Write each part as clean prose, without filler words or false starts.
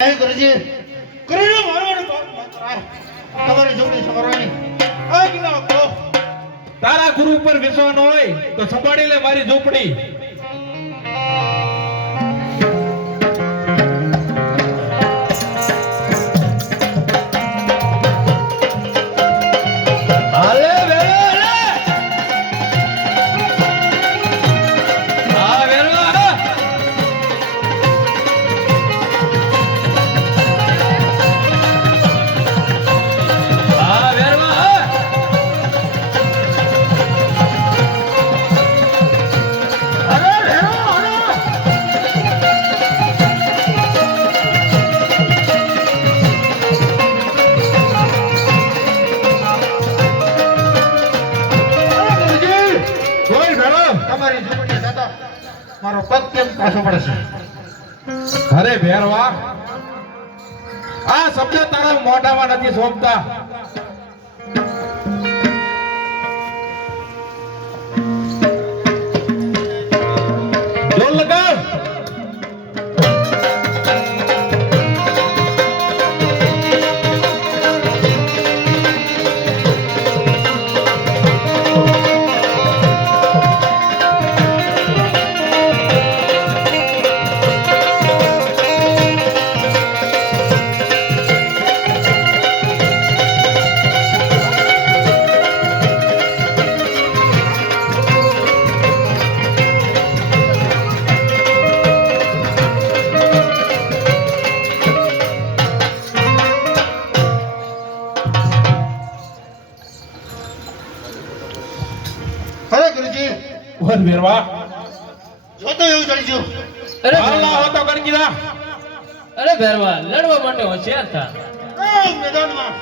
ગુરુજી કરીને મારવાનો તો કરાય તમારી જોડી સંભાળવાની આ ગિલા કો તારા ગુરુ ઉપર વિશ્વાસ ન હોય તો સંભાળી લે મારી ઝૂંપડી. હાલે વેલા હા વેલા હા વેલા તમારી જોડી દાદા મારો પગ કેમ પાછો પડે છે? અરે ભેરવા આ શબ્દ તારા મોઢામાં નથી શોભતા. જોર લગાવ. અરે ગુરુજી બોલ ભેરવા. જોતો એવું ચડી ગયું. અરે હાલના ભેરવા, હોતો ગણગીરા. અરે ભેરવા, લડવા માટે હોશિયાર થા. મેદાનમાં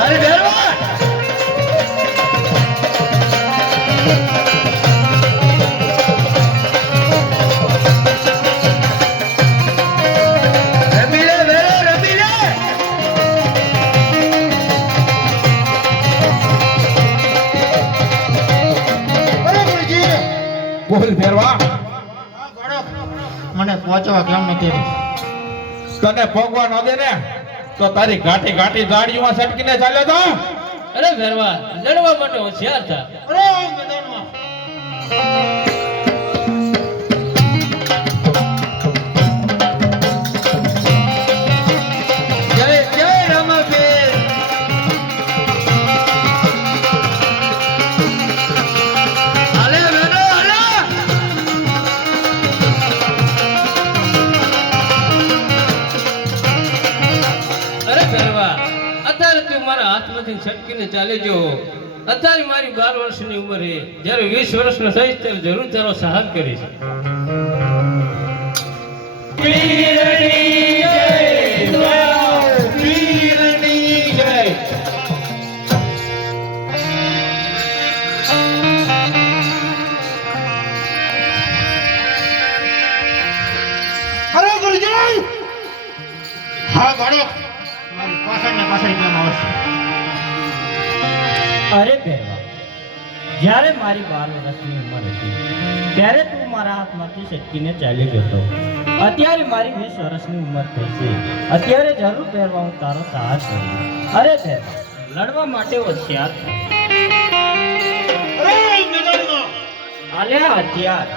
અરે ભેરવા. રમી લે ભેરો, રમી લે. અરે ગુરુજી બોલ ભેરવા. આ બાળક મને પહોંચવા કેમ નથી? તને ભોગવા ન દે ને તો તારી ઘાટી ઘાટી દાડીઓમાં સટકીને ચાલ્યો તો. અરે ભેરવા, લડવા માટે હોશિયાર થા. અરે મેદાનમાં જય જય રમાપીર. હાલે વેનો હાલે. અરે ભેરવા, અત્યારે તું મારા હાથમાંથી છટકીને ચાલી જો. અત્યારે મારી 12 વર્ષની ઉંમર છે. જ્યારે 20 વર્ષનો થઈશ ત્યારે જરૂર તારો સહાય કરીશ. પીરની જય, દયાળ પીરની જય. અરે ગુરુજી હા બાળક મારી પાછળ ને પાછળ કેમ આવે છે? અરે ભેરવા, જ્યારે મારી 12 વર્ષની ઉંમર હતી ત્યારે તું મારા હાથમાંથી છટકીને ચાલી ગયો હતો. અત્યારે મારી 20 વર્ષની ઉંમર થઈ છે. અત્યારે જરૂર ભેરવા હું તારો સાહસ કરીશ. અરે ભેરવા, લડવા માટે હોશિયાર થા. અરે મેદાનમાં આલ્યા હથિયાર.